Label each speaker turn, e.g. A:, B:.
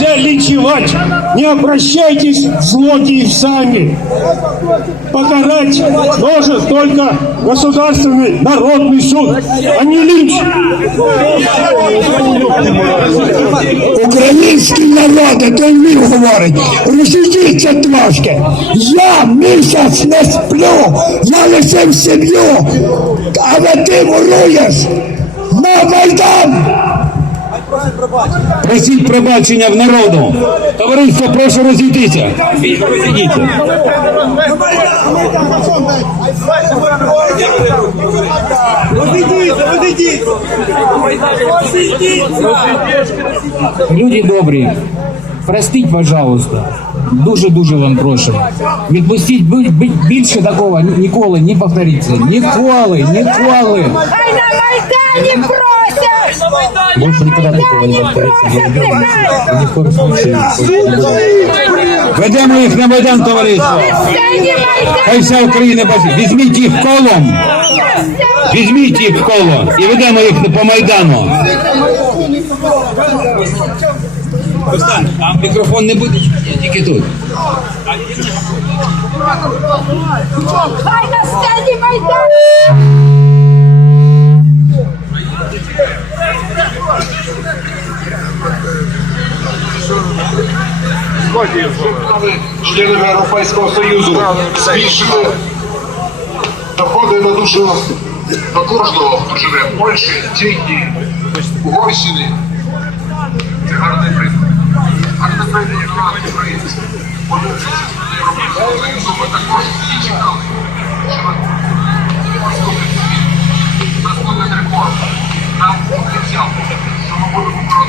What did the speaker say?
A: нельзя линчевать. Не обращайтесь, злодеи, сами. Покарать может только государственный народный суд, а не линч.
B: Український народ, то й він говорить, розійдіться трошки. Я місяць не сплю, я лишив сім'ю, але ти воруєш
C: Просіть пробачення в народу. Товариство, прошу розійтися. Розійдіться. Люди добрі, простіть, пожалуйста. Дуже-дуже вам прошу. Відпустіть бі- бі- більше такого ні- ніколи не повториться. Ніколи, ніколи.
D: Хай на Майдані просять!
C: Больше никогда такого не повторится. Ни в коем случае. Ведемо їх на Майдан, товариство. Хай вся Україна бачить. Візьміть їх колом. Візьміть їх в коло і ведемо їх по Майдану. А мікрофон не буде, тільки тут.
D: Хай на сцені Майдан!
E: Членами Європейського Союзу збільшили доходи на душу до кожного, хто живе в Польщі, Чехії, Угорщині. Це гарний приклад. Гарний приклад, як українці.